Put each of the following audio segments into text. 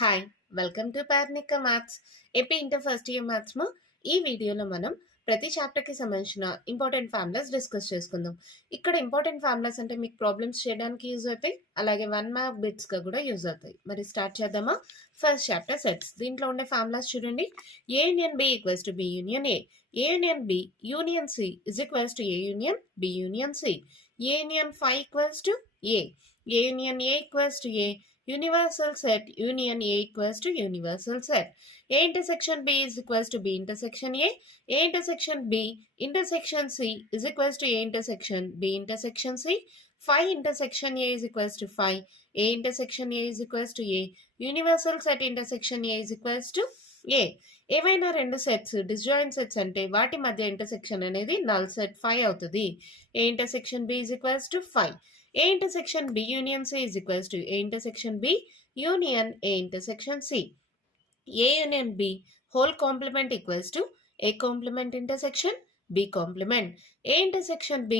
Hi welcome to Parnika maths AP inter first year maths ఈ వీడియోలో మనం ప్రతి చాప్టర్కి సంబంధించిన ఇంపార్టెంట్ ఫార్ములాస్ డిస్కస్ చేసుకుందాం. ఇక్కడ ఇంపార్టెంట్ ఫార్ములాస్ అంటే మీకు ప్రాబ్లమ్స్ చేయడానికి యూజ్ అవుతాయి, అలాగే 1 మార్క్ బిట్స్గా కూడా యూజ్ అవుతాయి. మరి స్టార్ట్ చేద్దామా? First chapter sets. దీంట్లో ఉండే ఫార్ములాస్ చూడండి. A union B equals to B union A, A union B union C is equals to A union B union C, A union 5 equals to A, A union A equals to A, universal set union A equals to universal set. A intersection B is equals to B intersection A. A intersection B intersection C is equals to A intersection B intersection C. Phi intersection A is equals to phi. A intersection A is equals to A. Universal set intersection A is equals to A. ఏవైనా రెండు sets disjoint sets అంటే వాటి మధ్య intersection అనేది null set 5 అవుతుంది. A intersection B is equals to phi. A intersection B union C is equals to A intersection B union A intersection C. A union B whole complement equals to A complement intersection B complement. A intersection B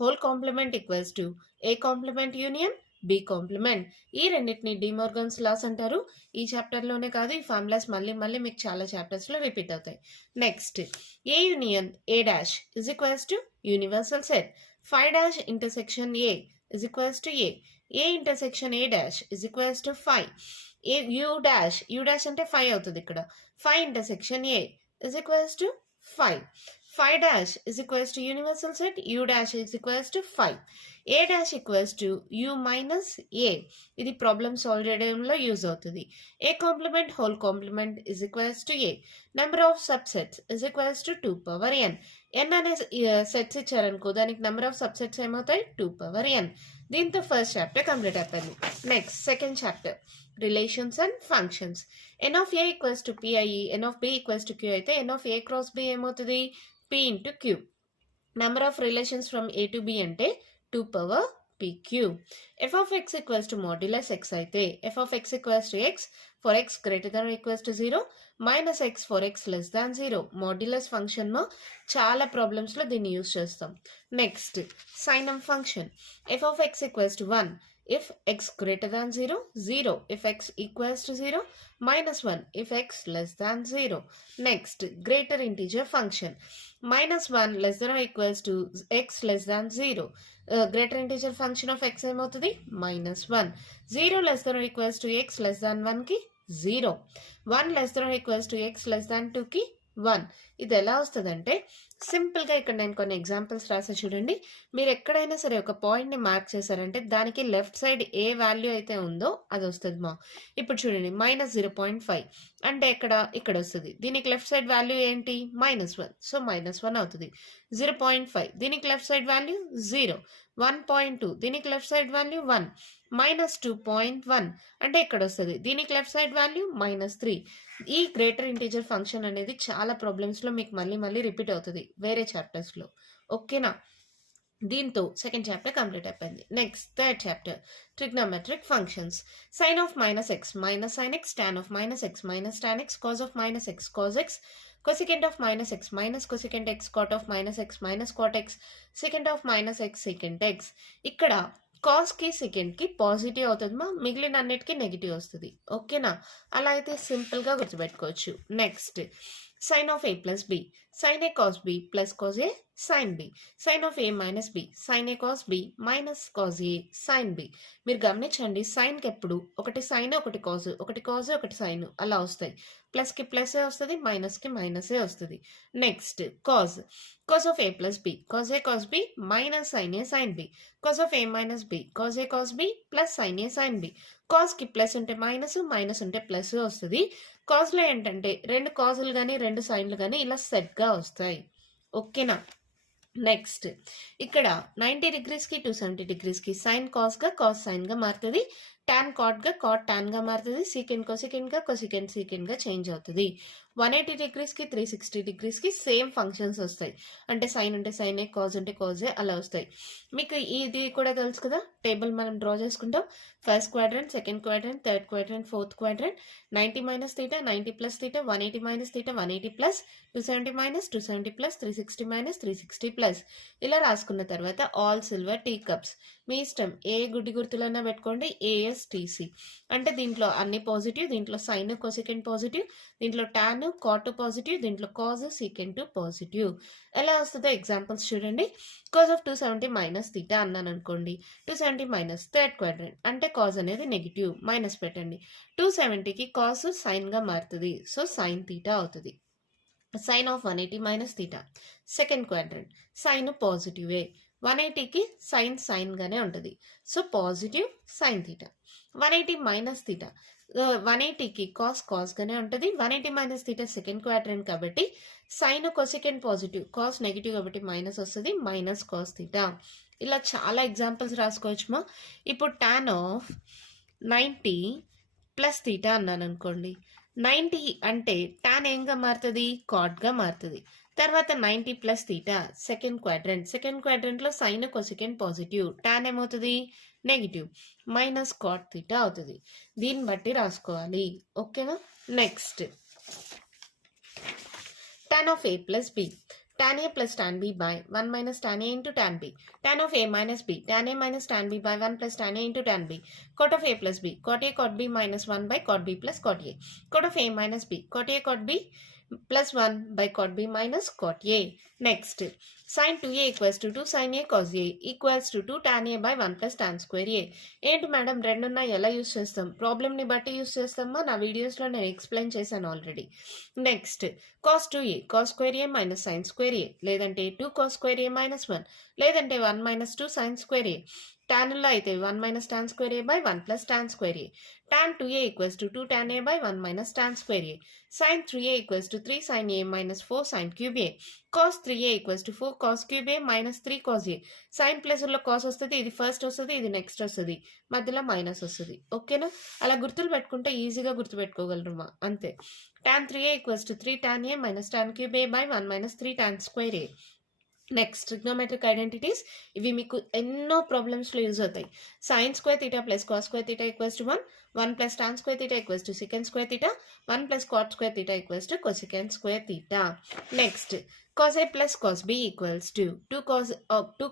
whole complement equals to A complement union B complement. ఈ రెండింటిని డిమోర్గన్స్ loss అంటారు. ఈ చాప్టర్లోనే కాదు, ఈ formulas మళ్ళీ మీకు చాలా చాప్టర్స్లో repeat అవుతాయి. Next, A union A dash is equals to universal set. 5 dash intersection A is equals to A. A intersection A dash is equals to phi. A U dash అంటే 5 అవుతుంది ఇక్కడ. 5 intersection A is equals to phi. 5 dash is equals to universal set. U dash is equals to phi. A dash equals to U minus A. ఇది problem solve చేయడంలో use అవుతుంది. A complement whole complement is equals to A. Number of subsets is equals to 2 power n. n అనే sets ఇచ్చారనుకో, దానికి number of subsets ఏమవుతాయి? 2 power n. దీంతో first chapter complete అయిపోయింది. Next second chapter relations and functions. N of a equals to p, n of b equals to q అయితే n of a cross b ఏమవుతుంది? P into q. Number of relations from a to b అంటే 2 power pq. f of x equals to modulus x అయితే f of x equals to x for x greater than or equals to 0 minus x for x less than 0. Modulus function చాలా ప్రాబ్లమ్స్లో దీన్ని use చేస్తాం. Next, sign of function. f of x equals to 1 if x greater than 0, 0 if x equals to 0, minus 1 if x less than 0. Next, greater integer function. Minus 1 less than or equals to x less than 0. Greater integer function of x ఏమవుతుంది? minus 1. 0 less than or equals to x less than 1 కి 0. 1 less than or equals to x less than 2 కి 1. ఇది ఎలా వస్తుందంటే సింపుల్గా ఇక్కడ నేను కొన్ని ఎగ్జాంపుల్స్ రాసా చూడండి. మీరు ఎక్కడైనా సరే ఒక పాయింట్ని మార్క్ చేశారంటే దానికి లెఫ్ట్ సైడ్ ఏ వాల్యూ అయితే ఉందో అది వస్తుంది ఇప్పుడు చూడండి, -0.5 అంటే ఇక్కడ వస్తుంది. దీనికి లెఫ్ట్ సైడ్ వాల్యూ ఏంటి? -1, సో -1 అవుతుంది. 0.5 దీనికి లెఫ్ట్ సైడ్ వాల్యూ 0. 1.2 దీనికి లెఫ్ట్ సైడ్ వాల్యూ 1. -2.1 అంటే ఇక్కడ వస్తుంది. దీనికి లెఫ్ట్ సైడ్ వాల్యూ -3. ఈ గ్రేటర్ ఇంటీజర్ ఫంక్షన్ అనేది చాలా ప్రాబ్లమ్స్లో మీకు మళ్ళీ రిపీట్ అవుతుంది వేరే చాప్టర్స్లో. ఓకేనా? దీంతో సెకండ్ చాప్టర్ కంప్లీట్ అయిపోయింది. Next third chapter trigonometric functions. Sin of -x minus sin x, tan of -x minus tan x, cos of -x cos x, cosecant of -x minus cosecant x, cot of -x minus cot x, secant of -x secant x. ఇక్కడ కాస్కి సెకండ్కి positive అవుతుంది మిగిలిన అన్నిటికీ negative వస్తుంది. ఓకేనా? అలా అయితే సింపుల్గా గుర్తుపెట్టుకోవచ్చు. Next, sign of a plus B, sine A cos B plus cos A sine B, sine of a minus B, sine A cos B minus cos A sine B. మీరు గమనించండి, సైన్కి ఎప్పుడు ఒకటి సైన్ ఒకటి కాజ్, ఒకటి sign అలా వస్తాయి. ప్లస్కి ప్లసే వస్తుంది, మైనస్కి మైనసే వస్తుంది. Next, cos. Cos of a plus B, cos A cos B minus sine A sine B, cos of a minus B, cos A cos B plus sine A sine B. కాజ్కి plus ఉంటే minus ఉంటే plus వస్తుంది. కాజ్లో ఏంటంటే రెండు కాజులు కానీ రెండు సైన్లు కానీ ఇలా సెట్గా వస్తాయి. ఓకేనా? నెక్స్ట్, ఇక్కడ 90 degreesకి 270 degreesకి సైన్ కాస్గా కాస్ సైన్గా మారుతుంది, టాన్ కాట్గా కాట్ టాన్గా మారుతుంది, సీకెండ్ కొసికెండ్గా కొసికెండ్ సీకెండ్గా చేంజ్ అవుతుంది. 180 degreesకి 360 degreesకి సేమ్ ఫంక్షన్స్ వస్తాయి. అంటే సైన్ ఉంటే సైనే, కాజ్ ఉంటే కాజే అలా వస్తాయి. మీకు ఇది కూడా తెలుసు కదా, టేబుల్ మనం డ్రా చేసుకుంటాం. First quadrant, second quadrant, third quadrant, fourth quadrant, 90 minus theta, 90 plus theta, 180 minus theta, 180 plus, 270 minus, 270 plus, 360 minus, 360 plus. ఇలా రాసుకున్న తర్వాత ఆల్ సిల్వర్ టీ కప్స్. మీ ఇష్టం, ఏ గుడ్డి గుర్తులన్నా పెట్టుకోండి. ఏఎస్టీసీ అంటే దీంట్లో అన్ని పాజిటివ్, దీంట్లో సైన్ కొసెకెంట్ పాజిటివ్, దీంట్లో టాన్ కాట్ పాజిటివ్, దీంట్లో కాజ్ సీకెంట్ పాజిటివ్. ఎలా వస్తుందో ఎగ్జాంపుల్స్ చూడండి. కాజ్ ఆఫ్ 270 మైనస్ తీటా అన్నాను అనుకోండి. 270 మైనస్ థర్డ్ క్వాడ్రంట్ అంటే కాజ్ అనేది నెగిటివ్, మైనస్ పెట్టండి. 270కి కాజ్ సైన్గా మారుతుంది, సో సైన్ తీటా అవుతుంది. Sine of 180 minus theta second quadrant, sine పాజిటివే. 180కి సైన్గానే ఉంటుంది, so positive sine theta. 180 minus theta, 180కి కాస్గానే ఉంటుంది. 180 మైనస్ తీటా సెకండ్ క్వాడ్రంట్ కాబట్టి sine cosecant positive, cos negative కాబట్టి మైనస్ వస్తుంది, మైనస్ కాస్ తీటా. ఇలా చాలా ఎగ్జాంపుల్స్ రాసుకోవచ్చుమా. ఇప్పుడు టాన్ ఆఫ్ 90 ప్లస్ తీటా అన్నాను అనుకోండి. 90 అంటే టాన్ ఏంగా మారుతుంది, కాట్గా మారుతుంది. తర్వాత 90 ప్లస్ తీటా సెకండ్ క్వాడ్రంట్లో సైన్ కొసెకెంట్ పాజిటివ్, టాన్ ఏమవుతుంది నెగిటివ్, మైనస్ కాట్ తీటా అవుతుంది. దీన్ని బట్టి రాసుకోవాలి, ఓకేనా. Next tan of a plus b, tan a plus tan b by 1 minus tan a into tan b, tan of a minus b, tan a minus tan b by 1 plus tan a into tan b, cot of a plus b, cot a cot b minus 1 by cot b plus cot a, cot of a minus b, cot a cot b plus 1 by cot b minus cot a. Next, sin 2a equals to 2 sin a cos a equals to 2 tan a by 1 plus tan square a. ఏంటి madam రెండున్నా ఎలా use చేస్తాం, ప్రాబ్లమ్ని బట్టి use చేస్తామా, నా వీడియోస్లో నేను explain చేశాను already. Next, cos 2a cos square a minus sin square a, లేదంటే 2 cos square a minus 1, లేదంటే 1 minus 2 sin square a. టాన్లో అయితే 1 minus tan square a by 1 plus tan square a. tan 2a equals to 2 tan a by 1 minus tan square a. sin 3a equals to 3 sin a minus 4 sin cube a. cos 3a equals to 4 cos cube a minus 3 cos a. sin ప్లస్లో cos వస్తుంది, ఇది first వస్తుంది, ఇది next వస్తుంది, మధ్యలో minus వస్తుంది, ఓకేనా. అలా గుర్తులు పెట్టుకుంటే ఈజీగా గుర్తుపెట్టుకోగలరుమా, అంతే. tan 3a equals to 3 tan a minus tan cube a by 1 minus 3 tan square a. Next, trigonometric identities. ఇవి మీకు ఎన్నో ప్రాబ్లమ్స్లో యూజ్ అవుతాయి. Sin square theta plus cos square theta equals to 1, 1 plus tan square theta equals to second square theta, 1 plus cot square theta equals to cosecant square theta. Next, cos a plus cos b equals to 2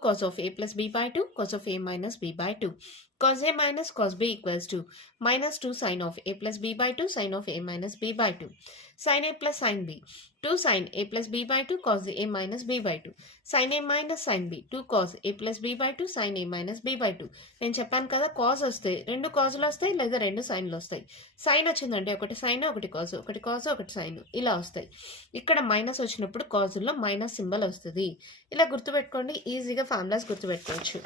cos of a plus b by 2 cos of a minus b by 2. cos a minus cos b equals to minus 2 sin of a plus b by 2 sin of a minus b by 2. sin a plus sin b, 2 sin a plus b by 2 cos a minus b by 2. sin a minus sin b, 2 cos a plus b by 2 sin a minus b by 2. నేను చెప్పాను కదా, cause వస్తాయి, రెండు కాజులు వస్తాయి లేదా రెండు సైన్లు వస్తాయి. Sign వచ్చిందంటే ఒకటి సైన్ ఒకటి కాజు, ఒకటి కాజు ఒకటి సైన్, ఇలా వస్తాయి. ఇక్కడ మైనస్ వచ్చినప్పుడు కాజుల్లో మైనస్ సింబల్ వస్తుంది. ఇలా గుర్తుపెట్టుకోండి, ఈజీగా ఫార్ములాస్ గుర్తుపెట్టుకోవచ్చు.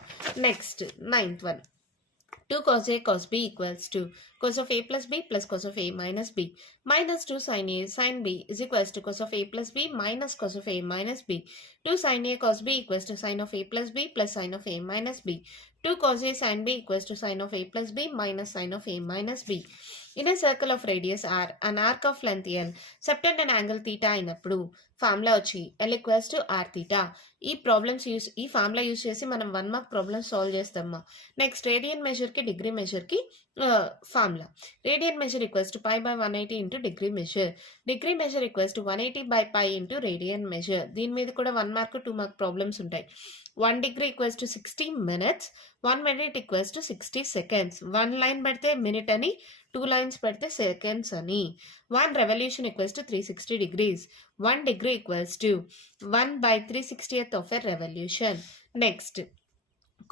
Next, 9th one, 2 cos a cos b equals to cos of a plus b plus cos of a minus b, minus 2 sin a sin b is equals to cos of a plus b minus cos of a minus b. 2 sin a cos b equals to sin of a plus b plus sin of a minus b. 2 cos a sin b equals to sin of a plus b minus sin of a minus b. In a circle of radius r, an arc of length l, subtend an angle theta అయినప్పుడు formula వచ్చి L equals to R theta. ఈ formula use చేసి మనం 1 mark problems solve చేస్తామా. Next, radian మెజర్కి degree మెజర్కి formula. Radian measure equals to pi by 180 into degree measure. Degree measure equals to 180 by pi into radian measure. దీని మీద కూడా 1 mark 2 mark problems ఉంటాయి. 1 degree equals to 60 minutes, 1 minute equals to 60 seconds. 1 line పెడితే minute అని, 2 lines పెడితే seconds అని. 1 revolution equals to 360 degrees. 1 degree equals to 1 by 360th of a revolution. Next,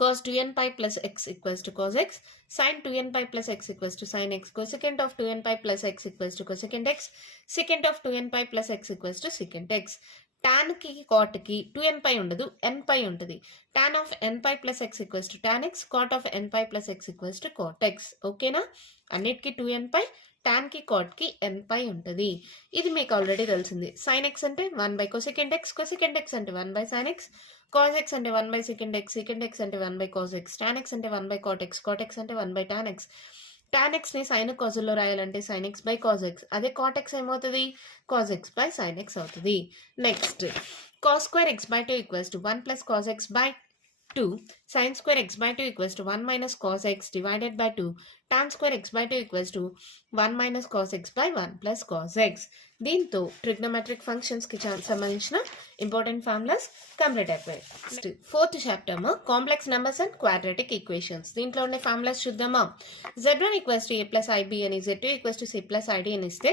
cos 2n pi plus x equals to cos x, sin 2n pi plus x equals to sin x, cosecant of 2n pi plus x equals to cosecant x, secant of 2n pi plus x equals to secant x. tan కి cot కి 2n pi ఉండదు, n pi ఉంటుంది. tan of n pi plus x equals to tan x, cot of n pi plus x equals to cot x. ఓకేనా, అన్నిటికీ 2n pi, tan కి cot కి n pi ఉంటుంది. ఇది మీకు ఆల్రెడీ తెలిసింది. sin x అంటే 1 by cosecant x, cosecant x అంటే 1 by sin x, cos x అంటే 1 by secant x, secant x అంటే 1 by cos x, tan x అంటే 1 by cot x, cot x అంటే 1 by tan x. tan x ని sign కాజుల్లో రాయాలంటే sin x by cos x, అదే cot x ఏమవుతుంది, cos x by sin x అవుతుంది. Next, cos square x by 2 equals to 1 plus cos x by 2 sin square x by 2 equals to 1 minus cos x divided by 2 tan square x by 2 equals to 1 minus cos x by 1 plus cos x. దీంతో trigonometric functions కి సంబంధించిన important formulas complete అయిపోయాయి. Next fourth chapter complex numbers and quadratic equations. దీంట్లో ఉండే formulas చూద్దామా. z1 equals to a plus ib అని z2 equals to c plus id అని ఇస్తే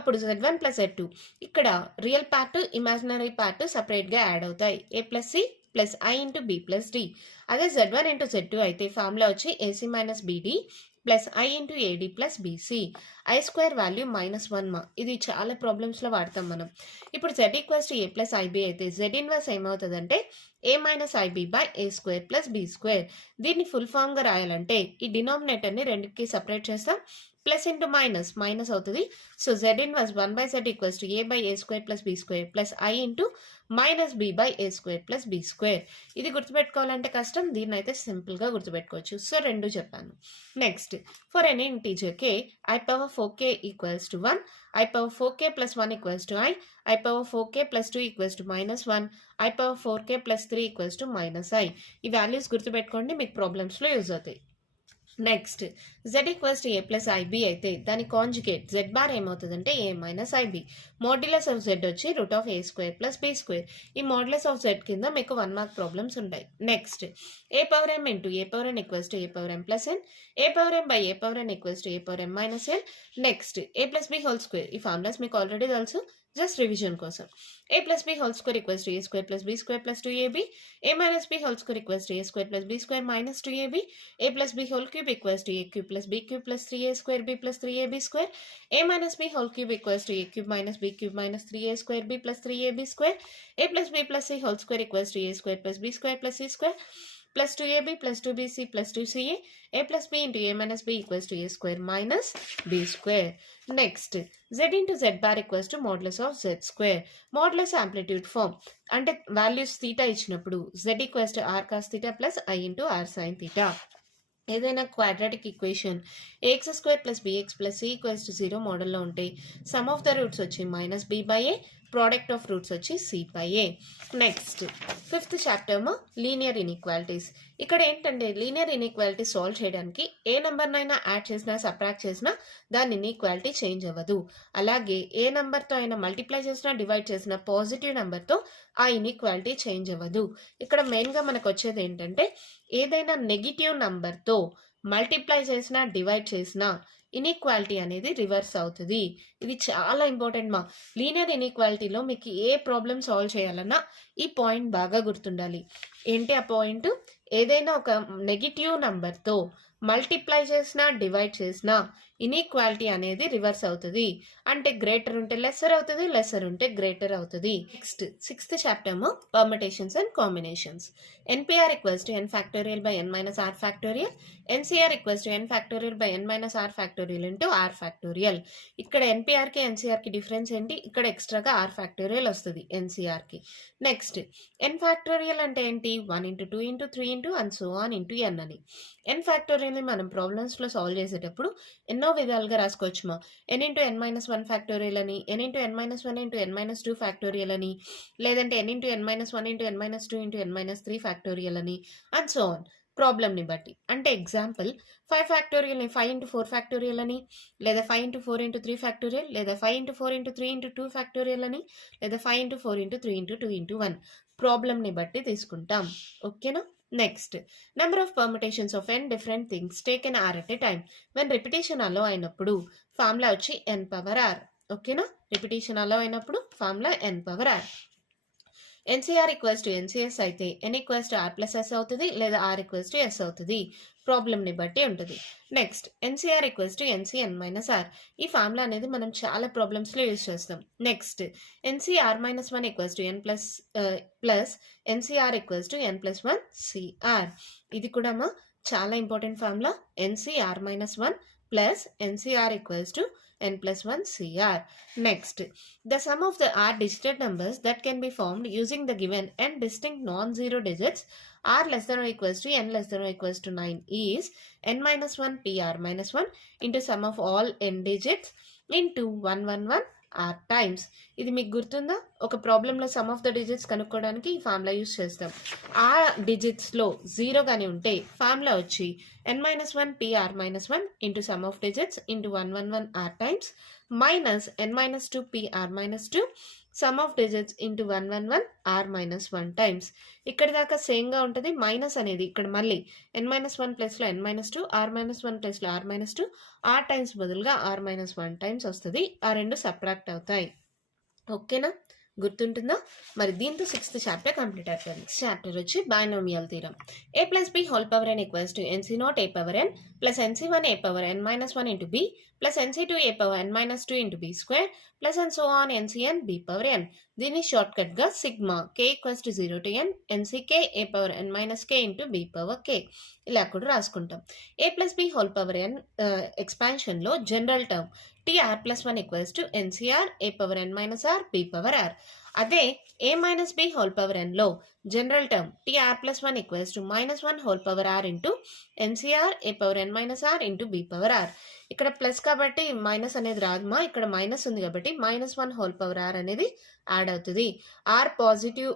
అప్పుడు z1 ప్లస్ z2 ఇక్కడ real part imaginary part separate గా యాడ్ అవుతాయి. a plus c plus i into b plus d. అదే z1 into z2 అయితే formula వచ్చి ac minus bd plus i into ad plus bc. I square value -1 ఇది చాలా ప్రాబ్లమ్స్లో వాడతాం మనం. ఇప్పుడు z equals to a plus ib అయితే z inverse ఏమవుతుందంటే a minus ib by a square plus b square. దీన్ని ఫుల్ ఫామ్గా రాయాలంటే ఈ డినామినేటర్ని రెండుకి సపరేట్ చేస్తాం. ప్లస్ ఇంటూ మైనస్ మైనస్ అవుతుంది. So z inverse 1 by z equals to a by a square plus b square plus i into minus b by a square plus b square. ఇది గుర్తుపెట్టుకోవాలంటే కష్టం, దీన్ని అయితే సింపుల్గా గుర్తుపెట్టుకోవచ్చు. సో రెండు చెప్పాను. Next for any integer k i power 4k equals to 1, i power 4k plus 1 equals to i power 4k plus 2 equals to -1, i power 4k plus 3 equals to -i. ఈ values గుర్తుపెట్టుకోండి, మీకు ప్రాబ్లమ్స్లో use అవుతాయి. Next z equals to a plus ib అయితే దాని conjugate z bar ఏమవుతుందంటే a minus ib. Modulus of z వచ్చి root of a square plus b square. ఈ modulus of z కింద మీకు 1 మార్క్ ప్రాబ్లమ్స్ ఉంటాయి. Next a power m into a power n equals to a power m plus n, a power m by a power n equals to a power m minus n. Next a plus b whole square. ఈ formulas మీకు already తెలుసు, just revision కోసం. a plus b whole square equals to a square plus b square plus 2ab, a minus b whole square equals to a square plus b square minus 2ab, a plus b whole cube equals to a cube plus b cube plus 3a square b plus 3ab square, a minus b whole cube equals to a cube minus b cube minus 3a square b plus 3ab square, a plus b plus c whole square equals to a square plus b square plus c square plus 2ab plus 2bc plus 2ca, a plus b into a minus b equals to a square minus b square. Next, z into z bar equals to modulus of z square. Modulus amplitude form. అంటే values theta ఇచ్చినప్పుడు z equals to r cos theta plus i into r sin theta. ఏదైనా quadratic equation ax square plus bx plus c equals to 0 మోడల్లో ఉంటాయి. Some of the roots వచ్చి minus b by A, product of roots వచ్చి c by a. Next fifth chapter linear inequalities. ఇక్కడ ఏంటంటే linear inequality solve చేయడానికి ఏ నెంబర్నైనా add చేసినా subtract చేసినా దాని ఇన్ఈక్వాలిటీ చేంజ్ అవ్వదు. అలాగే ఏ నెంబర్తో అయినా మల్టిప్లై చేసినా డివైడ్ చేసినా పాజిటివ్ నెంబర్తో ఆ ఇన్ఈక్వాలిటీ చేంజ్ అవ్వదు. ఇక్కడ మెయిన్గా మనకు వచ్చేది ఏంటంటే ఏదైనా నెగిటివ్ నెంబర్తో మల్టిప్లై చేసినా డివైడ్ చేసినా ఇన్ఈక్వాలిటీ అనేది రివర్స్ అవుతుంది. ఇది చాలా ఇంపార్టెంట్ లీనియర్ ఇన్ఈక్వాలిటీలో మీకు ఏ ప్రాబ్లమ్ సాల్వ్ చేయాలన్నా ఈ పాయింట్ బాగా గుర్తుండాలి. ఏంటి ఆ పాయింట్? ఏదైనా ఒక నెగిటివ్ నెంబర్తో మల్టిప్లై చేసినా డివైడ్ చేసినా ఇన్ఈక్వాలిటీ అనేది రివర్స్ అవుతుంది. అంటే గ్రేటర్ ఉంటే లెస్సర్ అవుతుంది, లెస్సర్ ఉంటే గ్రేటర్ అవుతుంది. Next sixth chapter permutations and combinations. NPR equals to n factorial by n minus r factorial, NCR equals to n factorial by n minus r factorial into r factorial. ఇక్కడ ఎన్పిఆర్కి ఎన్సిఆర్కి difference ఏంటి? ఇక్కడ ఎక్స్ట్రాగా r factorial వస్తుంది ఎన్సిఆర్కి. Next n factorial అంటే ఏంటి? 1 into 2 into 3 into and so on into N అని. N ఫ్యాక్టోరియల్ని మనం ప్రాబ్లమ్స్లో సాల్వ్ చేసేటప్పుడు ఎన్నో విధాలుగా రాసుకోవచ్చు. ఎన్ ఇంటూ ఎన్ మైనస్ 1 ఫ్యాక్టోరియల్ అని, ఎన్ ఇంటూ ఎన్ మైనస్ 1 ఇంటూ ఎన్ మైనస్ 2 ఫ్యాక్టోరియల్ అని, లేదంటే ఎన్ ఇంటూ ఎన్ మైనస్ 1 ఇంటూ ఎన్ మైనస్ 2 ఇంటూ ఎన్ మైనస్ 3 ఫ్యాక్టోరియల్ అని అండ్ సో ఆన్ ప్రాబ్లమ్ని బట్టి. అంటే ఎగ్జాంపుల్ 5 ఫ్యాక్టోరియల్ని 5 ఇంటూ 4 ఫ్యాక్టోరియల్ అని, లేదా 5 ఇంటూ 4 ఇంటూ 3 ఫ్యాక్టోరియల్, లేదా 5 ఇంటూ 4 ఇంటూ 3 ఇంటూ 2 ఫ్యాక్టోరియల్ అని, లేదా 5 ఇంటూ 4 ఇంటూ 3 ఇంటూ 2 ఇంటూ 1 ప్రాబ్లమ్ని బట్టి తీసుకుంటాం. ఓకేనా? Next number of permutations of n different things taken r at a time. When repetition allow అయినప్పుడు ఫార్ములా వచ్చి ఎన్ పవర్ ఆర్. ఓకేనా? రిపిటేషన్ అలో అయినప్పుడు formula n power r. NCr equals to nCs అయితే n equals to r plus s అవుతుంది, లేదా are equals to yes అవుతుంది. ప్రాబ్లమ్ని బట్టి ఉంటుంది. Next NCR equals to NCN minus r. ఈ ఫార్ములా అనేది మనం చాలా ప్రాబ్లమ్స్లో యూజ్ చేస్తాం. Next NCR minus 1 equals to n plus NCR equals to n plus 1 CR. ఇది కూడా చాలా important formula. NCR minus 1 plus NCR equals to n plus 1 CR. Next, the sum of the r digit numbers that can be formed using the given n distinct non-zero digits r less than or equals to n less than or equals to 9 is n minus 1 pr minus 1 into sum of all n digits into 111 r times. ఇది మీకు గుర్తుందా? ఒక ప్రాబ్లంలో some of the digits కనుక్కోవడానికి ఈ formula use చేస్తాం. ఆ డిజిట్స్లో 0 కానీ ఉంటే ఫార్ములా వచ్చి n-1 pr-1 into sum of digits into 111 r times minus n-2 pr-2 sum of digits into 111 r-1 times. ఇక్కడ దాకా సేమ్గా ఉంటుంది. మైనస్ అనేది ఇక్కడ మళ్ళీ n-1 ప్లస్లో n-2 r-1 ప్లస్లో r-2 ఆర్ టైమ్స్ బదులుగా r-1 టైమ్స్ వస్తుంది. ఆ రెండు సబ్ట్రాక్ట్ అవుతాయి. ఓకేనా? గుర్తుంటుందా? మరి దీంతో 6th చాప్టర్ కంప్లీట్ అయిపోయింది. చాప్టర్ వచ్చి binomial theorem. a plus b whole power n equals to nc0 a power n plus nc1 a power n-1 into b plus nc2 a power n-2 into b square plus and so on ncn b power n. దీన్ని shortcut గా sigma k equals to 0 to n nck a power n-k into b power k ఇలా కూడా రాసుకుంటాం. a plus b whole power n expansion లో general term tr+1 equals to ncr a power n-r b power r. అదే a minus b whole power n లో general term tr+1 equals to -1 whole power r into ncr a power n-r into b power r. ఇక్కడ plus కాబట్టి minus అనేది రాదుమా, ఇక్కడ minus ఉంది కాబట్టి -1 whole power r అనేది యాడ్ అవుతుంది. R positive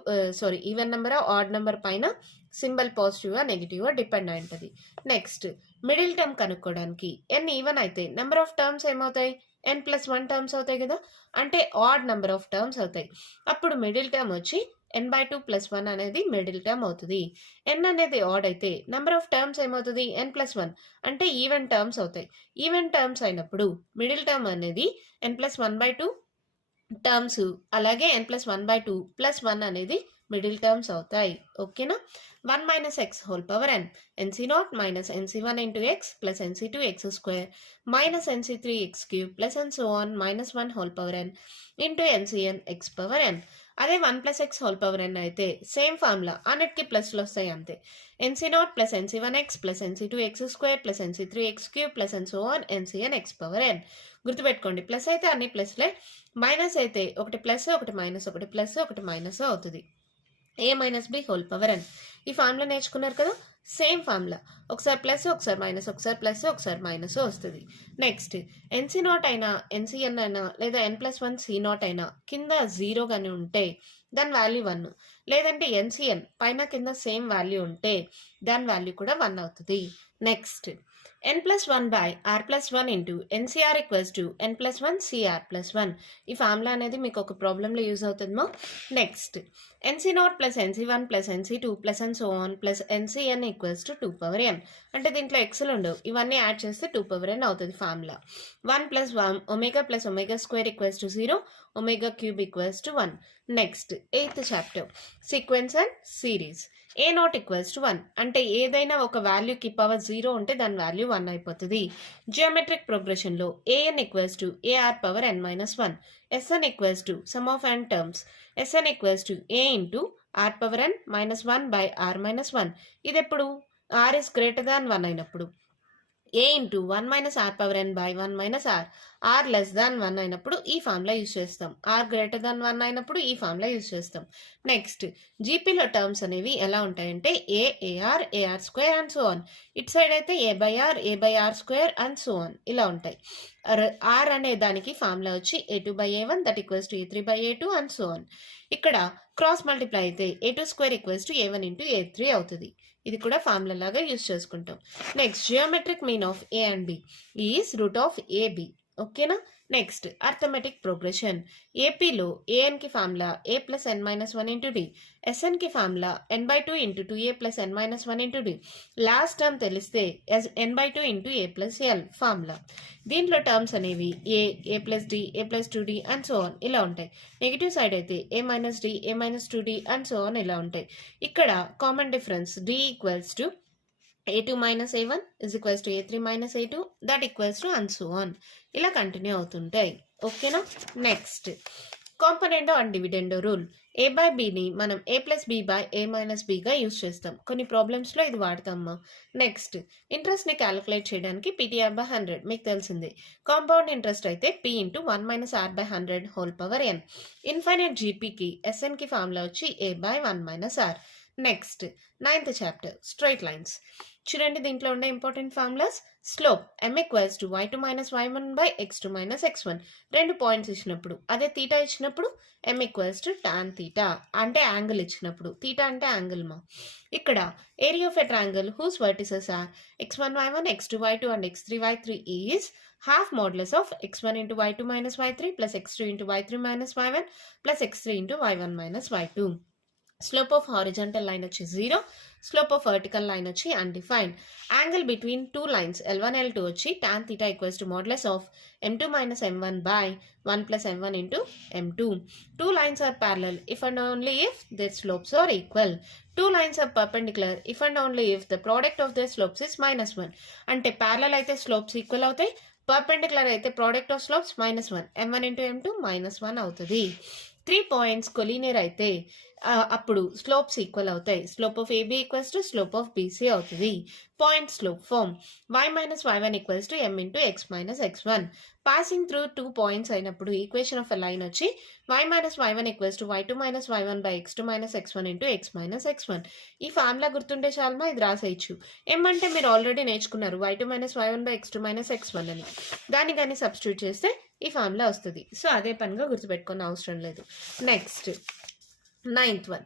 even number odd number పైన సింబల్ పాజిటివ్గా నెగిటివ్గా డిపెండ్ అయి ఉంటుంది. నెక్స్ట్ మిడిల్ టర్మ్ కనుక్కోవడానికి n ఈవెన్ అయితే నెంబర్ ఆఫ్ టర్మ్స్ ఏమవుతాయి? n+1 టర్మ్స్ అవుతాయి కదా, అంటే ఆడ్ నెంబర్ ఆఫ్ టర్మ్స్ అవుతాయి. అప్పుడు మిడిల్ టర్మ్ వచ్చి n/2 + 1 అనేది మిడిల్ టర్మ్ అవుతుంది. n అనేది ఆడ్ అయితే నెంబర్ ఆఫ్ టర్మ్స్ ఏమవుతుంది? n+1 అంటే ఈవెన్ టర్మ్స్ అవుతాయి. ఈవెన్ టర్మ్స్ అయినప్పుడు మిడిల్ టర్మ్ అనేది n+1/2 టర్మ్స్, అలాగే n+1/2 + 1 అనేది మిడిల్ టర్మ్స్ అవుతాయి. ఓకేనా? 1 minus X whole power n nc0 minus nc1 into X plus nc2 X square minus nc3 X cube plus and so on -1 whole power n into ncn X power n. అదే 1 plus X whole power n అయితే same formula, అన్నిటికీ ప్లస్లు వస్తాయి అంతే. nc0 plus nc1 X plus nc2 X square plus nc3 X cube plus and so on ncn X power n. గుర్తుపెట్టుకోండి, plus అయితే అన్ని ప్లస్లే, minus అయితే ఒకటి ప్లస్ ఒకటి మైనస్ ఒకటి ప్లస్ ఒకటి మైనస్ అవుతుంది. a minus b whole power n. ఈ ఫార్ములా నేర్చుకున్నారు కదా, సేమ్ ఫార్ములా, ఒకసారి ప్లస్ ఒకసారి మైనస్ ఒకసారి ప్లస్ ఒకసారి మైనస్ వస్తుంది. నెక్స్ట్ nc0 అయినా ncn అయినా లేదా n+1 c0 అయినా కింద 0 కానీ ఉంటే దాని వాల్యూ 1, లేదంటే ncn పైన కింద సేమ్ వాల్యూ ఉంటే దాని వాల్యూ కూడా 1 అవుతుంది. Next n+1/r+1 into ncr equals to n+1 cr+1. ఈ ఫార్ములా అనేది మీకు ఒక ప్రాబ్లంలో యూజ్ అవుతుందో. Next nc0 plus nc1 plus nc2 plus and so on plus ncn equals to 2 power n. అంటే దీంట్లో ఎక్స్లు ఉండవు, ఇవన్నీ యాడ్ చేస్తే 2 పవర్ n అవుతుంది formula. 1 plus omega plus omega square equals to 0 omega cube equals to 1. Next 8th chapter sequence and series. a0 equals to 1 అంటే ఏదైనా ఒక వాల్యూకి power 0 ఉంటే దాని వాల్యూ 1 అయిపోతుంది. జియోమెట్రిక్ ప్రోగ్రెషన్ లో an equals to ar power n-1, sn equals to some of n terms sn equals to a into r power n-1/r-1. ఇది ఎప్పుడు r is greater than 1 అయినప్పుడు, a into 1 minus r power n/1 minus r, r less than 1 అయినప్పుడు ఈ formula use చేస్తాం, r greater than 1 అయినప్పుడు ఈ formula use చేస్తాం. Next జీపీలో terms అనేవి ఎలా ఉంటాయంటే a ar ar square and so on. It side అయితే a/r a/r square and so on ఇలా ఉంటాయి. r అనే దానికి ఫార్ములా వచ్చి a2/a1 that equals to a3/a2 and so on. ఇక్కడ క్రాస్ మల్టిప్లై అయితే a2 square equals to a1 into a3 అవుతుంది. ఇది కూడా ఫార్ములా లాగా యూజ్ చేసుకుంటాం. Next geometric mean of a and b is root of ab. ఓకేనా? Next arithmetic progression. ఏపీలో an కి formula a plus n-1 into d, sn కి formula n/2 into 2a plus n-1 into d. Last term తెలిస్తే n/2 into a plus l formula. దీంట్లో terms అనేవి a plus d a plus 2d and so on ఇలా ఉంటాయి. Negative side అయితే a minus d a minus 2d and so on ఇలా ఉంటాయి. ఇక్కడ common difference d equals to a2 minus a1 is equals to a3 minus a2 that equals to and so on. ఇలా continue అవుతుంటాయి. ఓకేనా? Next component and dividend rule. a by బిని మనం a plus b by a minus బిగా use చేస్తాం, కొన్ని ప్రాబ్లమ్స్లో ఇది వాడతామా. Next ఇంట్రెస్ట్ని calculate చేయడానికి ptr/100 మీకు తెలిసిందే. కాంపౌండ్ ఇంట్రెస్ట్ అయితే p into 1 minus r/100 whole power n. Infinite జీపీకి ఎస్ఎన్కి ఫార్ములా వచ్చి a by 1 minus r. Next 9th chapter straight lines. చూడండి దీంట్లో ఉండే important formulas. Slope m equals to y2 minus y1 by x2 minus x1. 2 points ఇచ్చినప్పుడు, అదే theta ఇచ్చినప్పుడు m equals to tan theta, అంటే యాంగిల్ ఇచ్చినప్పుడు. Theta అంటే angle మా. ఇక్కడ area of a triangle whose vertices are x1 y1 x2 y2 and x3 y3 is half modulus of x1 into y2 minus y3 plus x2 into y3 minus y1 plus x3 into y1 minus y2. Slope of horizontal line వచ్చి 0, slope of vertical line వచ్చి undefined. Angle between two lines L1 L2 వచ్చి tan theta equals to modulus of m2 minus m1 by 1 plus m1 into m2. Two lines are parallel if and only if their slopes are equal. Two lines are perpendicular if and only if the product of their slopes is minus 1. అంటే parallel అయితే slopes equal అవుతాయి, perpendicular అయితే product of slopes -1, m1 into m2 -1 అవుతుంది. 3 points collinear అయితే అప్పుడు slopes equal అవుతాయి. Slope of AB equals to slope of BC అవుతుంది. Point slope form y minus y1 equals to m into x minus x1. Passing through 2 points అయినప్పుడు equation of a line వచ్చి y minus y1 equals to y2 minus y1 by x2 minus x1 into x minus x1. ఈ formula గుర్తుంటే చాలమా, ఇది రాసేయచ్చు. m అంటే మీరు already నేర్చుకున్నారు, y2 minus y1 by x2 minus x1 అని. దాన్ని కానీ సబ్స్టిట్యూట్ చేస్తే ఈ ఫార్ములా వస్తుంది. సో అదే పనిగా గుర్తుపెట్టుకున్న అవసరం లేదు. Next 9th one.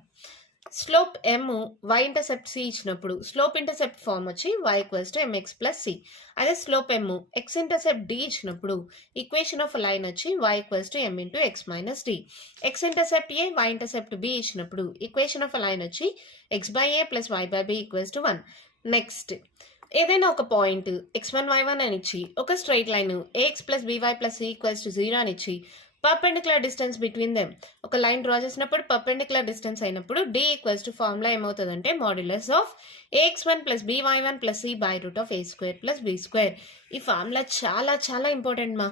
Slope m y intercept c ఇచ్చినప్పుడు స్లోప్ ఇంటర్సెప్ట్ ఫార్మ్ వచ్చి y equals to mx plus c. అదే slope m x intercept d ఇచ్చినప్పుడు ఈక్వేషన్ ఆఫ్ లైన్ వచ్చి y equals to m into x minus d. x intercept a y intercept b ఇచ్చినప్పుడు equation of line వచ్చి x by a plus y by b equals to 1. Next ఏదైనా ఒక point x1 y1 అని ఇచ్చి ఒక straight line ax plus by plus c equals to 0 అని ఇచ్చి perpendicular distance between them ఒక లైన్ డ్రా చేసినప్పుడు పర్పెండిక్యులర్ డిస్టెన్స్ అయినప్పుడు d ఈక్వల్స్ టు ఫార్ములా ఏమవుతుందంటే modulus of ax1 plus by1 plus c by root of a square plus b square. ఈ formula చాలా చాలా important మా,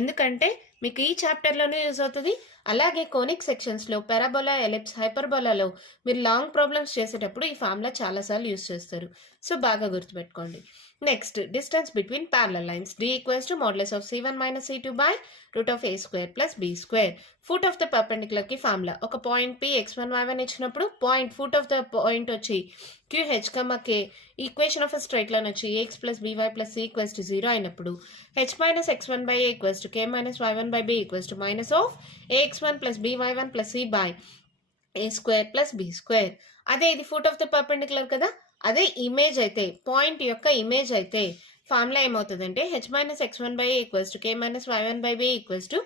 ఎందుకంటే మీకు ఈ చాప్టర్లోనే యూజ్ అవుతుంది. అలాగే కోనిక్ సెక్షన్స్లో, పారాబోలా, ఎలిప్స్, హైపర్బోలాలో మీరు లాంగ్ ప్రాబ్లమ్స్ చేసేటప్పుడు ఈ ఫార్ములా చాలాసార్లు యూజ్ చేస్తారు. సో బాగా గుర్తుపెట్టుకోండి. Next distance between parallel lines d equals to modulus of c1 minus c2 by root of a square plus b square. Foot of the పర్పెండిక్యులర్కి formula ఒక point p x1 y1 ఇచ్చినప్పుడు point foot of the point వచ్చి QH, K. Equation of straight line వచ్చి ax plus by plus c equals to 0 అయినప్పుడు h minus x1 by a equals to k minus y1 by b equals to minus of ax1 plus by1 plus c by a square plus b square. అదే ఇది foot of the perpendicular కదా, అదే image అయితే, point యొక్క image అయితే formula ఏమవుతుందంటే h minus x1 by a equals to k minus y1 by b equals to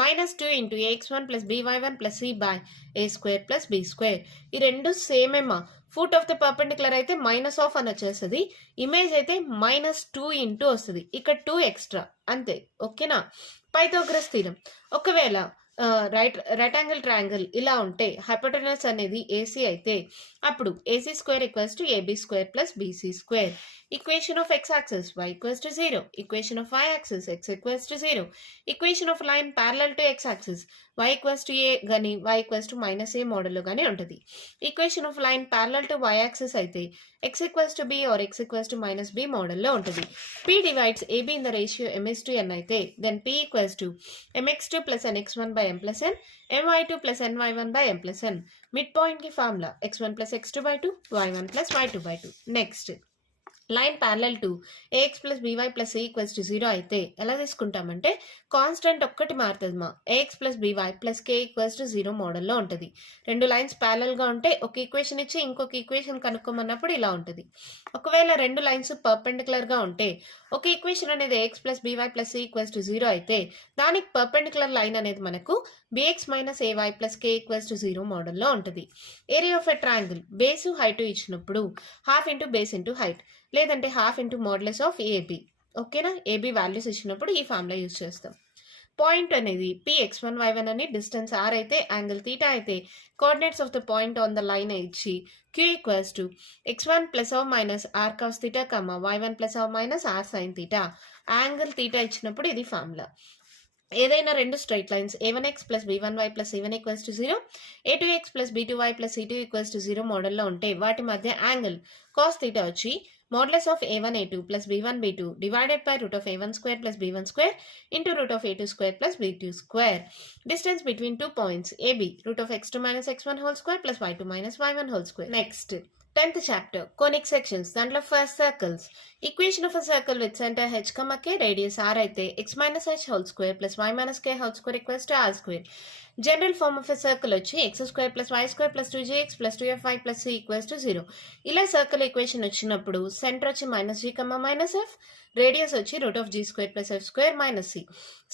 -2 into ax1 plus by1 plus c by a square plus b square. ఈ రెండు సేమేమా. Foot of the perpendicular అయితే minus of అని వచ్చేస్తుంది, image అయితే -2 into వస్తుంది, ఇక్కడ 2 extra అంతే. ఓకేనా. Pythagoras theorem. ఒకవేళ రైట్ యాంగిల్ ట్రయాంగిల్ ఇలా ఉంటే హైపోటెనస్ అనేది AC అయితే అప్పుడు AC square equals to AB square plus BC square. Equation of x axis y equals to 0, equation of y axis x equals to 0, equation of line parallel to x axis y equals to a గానీ y equals to -a మోడల్లో గానీ ఉంటుంది. Equation of line parallel to y axis అయితే x equals to b or x equals to -b మోడల్లో ఉంటుంది. p divides ab in the ratio m:n అయితే then p equals to mx2 plus nx1 by m plus n, my2 plus ny1 by m plus n. Mid point కి formula x1 plus x2 by 2, y1 plus y2 by 2. Next line parallel to ax plus by plus c equals to 0 అయితే ఎలా తీసుకుంటామంటే constant ఒక్కటి మారుతుంది మా, ax plus by plus k equals to 0 మోడల్లో ఉంటుంది. రెండు లైన్స్ ప్యారలల్గా ఉంటే ఒక ఈక్వేషన్ ఇచ్చి ఇంకొక ఈక్వేషన్ కనుక్కోమన్నప్పుడు ఇలా ఉంటుంది. ఒకవేళ రెండు లైన్స్ పర్పెండిక్యులర్గా ఉంటే ఒక ఈక్వేషన్ అనేది ax plus by plus c equals to 0 అయితే దానికి పర్పెండిక్యులర్ లైన్ అనేది మనకు bx minus ay plus k equals to 0 మోడల్లో ఉంటుంది. Area of a triangle base height ఇచ్చినప్పుడు half into base into height, లేదంటే half into modulus of AB. ఓకేనా. AB values ఇచ్చినప్పుడు ఈ ఫార్ములా యూజ్ చేస్తాం. పాయింట్ అనేది px1 y1 అని డిస్టెన్స్ r అయితే యాంగిల్ తీటా అయితే coordinates of the point on the line ఇచ్చి q equals to x1 plus or minus r cos theta y1 plus or minus r sin theta. Angle theta ఇచ్చినప్పుడు ఇది formula. ఏదైనా రెండు straight lines a1x plus b1y plus c1 equals to 0, a2x plus b2y plus c2 equals to 0 మోడల్లో ఉంటే వాటి మధ్య angle cos theta వచ్చి modulus of a1 a2 plus b1 b2 divided by root of a1 square plus b1 square into root of a2 square plus b2 square. Distance between 2 points ab root of x2 minus x1 whole square plus y2 minus y1 whole square. Next 10th chapter conic sections. దాంట్లో first circles. Equation of a circle with centre h, k, radius r అయితే x minus h whole square plus y minus k whole square equals to r square. General form of a circle వచ్చి x square plus y square plus 2gx plus 2fy plus c equals to 0. ఇలా circle equation వచ్చినప్పుడు centre వచ్చి minus g, minus f, radius వచ్చి root of g square plus f square minus c.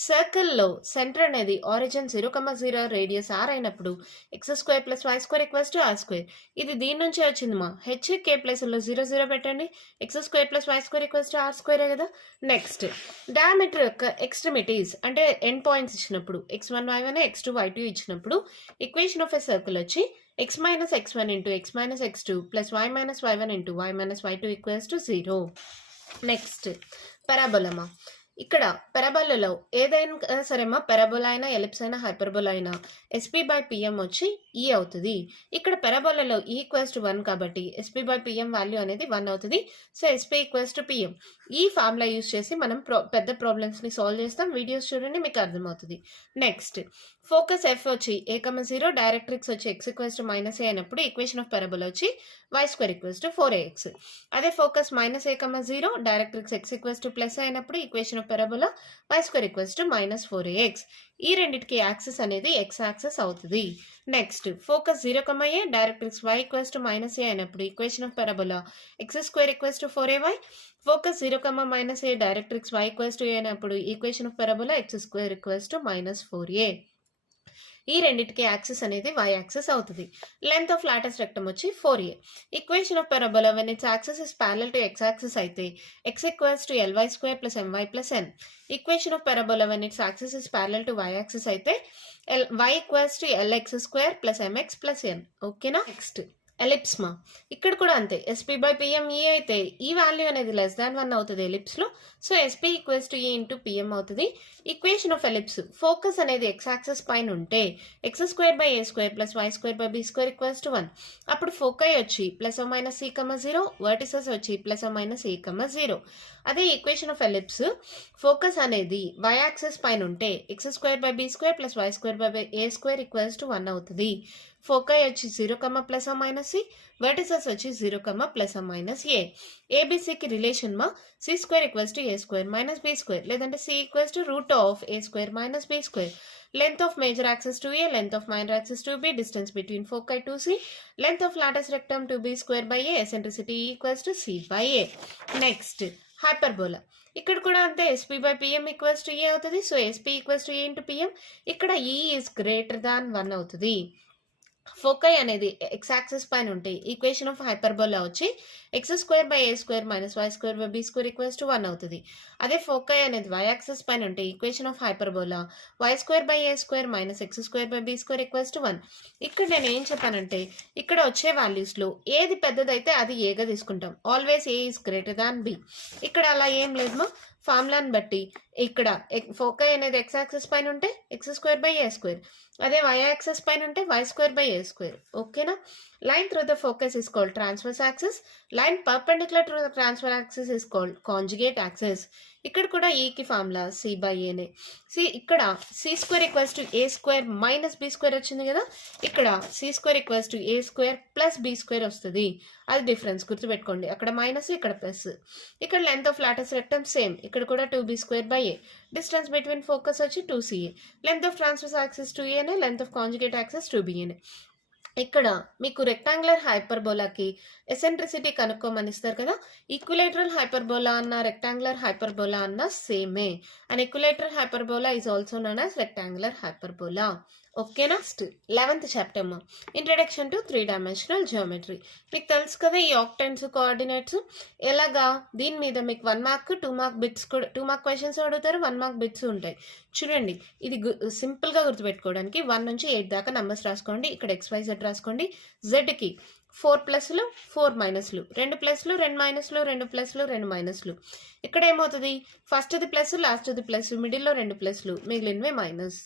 సర్కిల్లో centre అనేది origin 0, 0, radius r అయినప్పుడు x square plus y square equals to r square. ఇది దీని నుంచే వచ్చింది మా h, k ప్లేస్లో 0, 0 పెట్టండి. x square plus y square equals to r స్క్వేరే కదా. నెక్స్ట్ డయామీటర్ యొక్క ఎక్స్ట్రిమిటీస్ అంటే ఎండ్ పాయింట్స్ ఇచ్చినప్పుడు x1 y1 x2 y2 ఇచ్చినప్పుడు ఈక్వేషన్ ఆఫ్ ఎ సర్కిల్ వచ్చి x minus x1 into x minus x2 plus y minus y1 into y minus y2 equals to 0. Next పారాబోలమా. ఇక్కడ పెరాబోలాలో ఏదైనా సరేమా పెరాబోలా అయినా ఎలిప్స్ అయినా హైపర్బోలా అయినా ఎస్పీ బై పిఎం వచ్చి ఈ అవుతుంది. ఇక్కడ పెరాబోలాలో ఈ ఈక్వల్స్ టు 1 కాబట్టి ఎస్పీ బై పిఎం వాల్యూ అనేది 1 అవుతుంది. So SP equals to PM. ఈ ఫార్ములా యూజ్ చేసి మనం పెద్ద ప్రాబ్లమ్స్ని సాల్వ్ చేస్తాం. వీడియోస్ చూడండి మీకు అర్థమవుతుంది. నెక్స్ట్ ఫోకస్ ఎఫ్ వచ్చి a,0 డైరెక్ట్రిక్స్ వచ్చి x equals to minus a అయినప్పుడు ఈక్వేషన్ ఆఫ్ పెరాబోలా వచ్చి y square equals to 4ax. అదే focus minus a,0 directrix x equals to plus అయినప్పుడు equation of parabola y square equals to minus 4ax. ఈ రెండింటికి axis అనేది x axis అవుతుంది. Next focus 0, a directrix y equals to minus a అయినప్పుడు equation of parabola x square equals to 4ay. Focus 0, minus a directrix y equals to a అయినప్పుడు equation of parabola x square equals to minus 4a. ఈ రెండింటికి axis అనేది y axis అవుతుంది. Length of latus rectum వచ్చి 4a. Equation of parabola when it's axis is parallel to x axis అయితే x equals to ly square plus my plus n. Equation of parabola when it's axis is parallel to y axis అయితే y equals to lx square plus mx plus n. ఓకేనా. Next ellipse మా. ఇక్కడ కూడా అంతే SP by PM ఈ అయితే ఈ value అనేది లెస్ దాన్ 1 అవుతుంది ఎలిప్స్లో. So SP equals to e into PM అవుతుంది. ఈక్వేషన్ ఆఫ్ ఎలిప్స్ ఫోకస్ అనేది x యాక్సెస్ పైన ఉంటే x square by a square plus y square by b square equals to 1. అప్పుడు ఫోకై వచ్చి ప్లస్ మైనస్ c, 0, వర్టిసెస్ వచ్చి plus minus a, 0. అదే equation of ellipse focus అనేది y axis పైన ఉంటే x square by b square plus y square by a square equals to 1 అవుతుంది. Foci వచ్చి 0, plus minus C, vertices వచ్చి 0, plus minus a. ఏబిసికి relation మా c square equals to a square minus b square లేదంటే c equals to root of a square minus b square. Length of major axis two a, length of minor axis two b, distance between foci two c, length of latus rectum two b square by a, eccentricity equals to c by a. Next hyperbola. ఇక్కడ కూడా అంతే SP by PM equals to ఏ అవుతుంది. So SP equals to A into PM. ఇక్కడ ఈ is greater దాన్ 1 అవుతుంది. Foci అనేది X axis పైన ఉంటే ఈక్వేషన్ ఆఫ్ హైపర్బోలా వచ్చి x square by a square minus y square by b square equals to 1 అవుతుంది. అదే ఫోకై అనేది వై యాక్సిస్ పైన ఉంటే equation of hyperbola y square by a square minus x square by b square equals to 1. ఇక్కడ నేను ఏం చెప్పానంటే ఇక్కడ వచ్చే వాల్యూస్లో ఏది పెద్దదైతే అది ఏగా తీసుకుంటాం. Always a is greater than b. ఇక్కడ అలా ఏం లేదు మా ఫార్ములాని బట్టి ఇక్కడ ఫోకై అనేది ఎక్స్ యాక్సిస్ పైన ఉంటే x square by a square, అదే వై యాక్సిస్ పైన ఉంటే y square by a square. ఓకేనా. Line through the focus is called transverse axis. Line perpendicular to the transverse axis is called conjugate axis. ఇక్కడ కూడా ఈకి formula c by ఏనే. C ఇక్కడ c square equals to a square minus b square వచ్చింది కదా. ఇక్కడ c square equals to a square plus b square వస్తుంది. అది డిఫరెన్స్ గుర్తుపెట్టుకోండి. అక్కడ మైనస్ ఇక్కడ ప్లస్. ఇక్కడ length of latus rectum same. ఇక్కడ కూడా 2b square by a. Distance between focus వచ్చి 2ca. Length of transverse axis 2aనే, లెంత్ ఆఫ్ కాంజుగేట్ యాక్సిస్ 2bనే. ఇక్కడ మీకు రెక్టాంగులర్ హైపర్బోలాకి ఎసెంట్రిసిటీ కనుక్కోమని ఇస్తారు కదా. ఈక్విలేటరల్ హైపర్బోలా అన్న రెక్టాంగులర్ హైపర్బోలా అన్న సేమే. And equilateral hyperbola is also known as rectangular hyperbola. ఓకేనా. 11th చాప్టర్ మా ఇంట్రడక్షన్ టు 3-dimensional జియోమెట్రీ. మీకు తెలుసు కదా ఈ ఆక్టెంట్స్ కోఆర్డినేట్స్ ఎలాగా. దీని మీద మీకు 1 మార్క్ 2 మార్క్ బిట్స్ కూడా 2 మార్క్ క్వశ్చన్స్ అడుగుతారు, 1 మార్క్ బిట్స్ ఉంటాయి. చూడండి ఇది సింపుల్గా గుర్తుపెట్టుకోవడానికి 1 నుంచి 8 దాకా నెంబర్స్ రాసుకోండి. ఇక్కడ XYZ రాసుకోండి. జెడ్కి 4 ప్లస్లు 4 మైనస్లు, 2 ప్లస్లు 2 మైనస్లు, 2 ప్లస్లు 2 మైనస్లు. ఇక్కడ ఏమవుతుంది ఫస్ట్ది ప్లస్ లాస్ట్ది ప్లస్, మిడిల్లో 2 ప్లస్లు, మిగిలినవే మైనస్.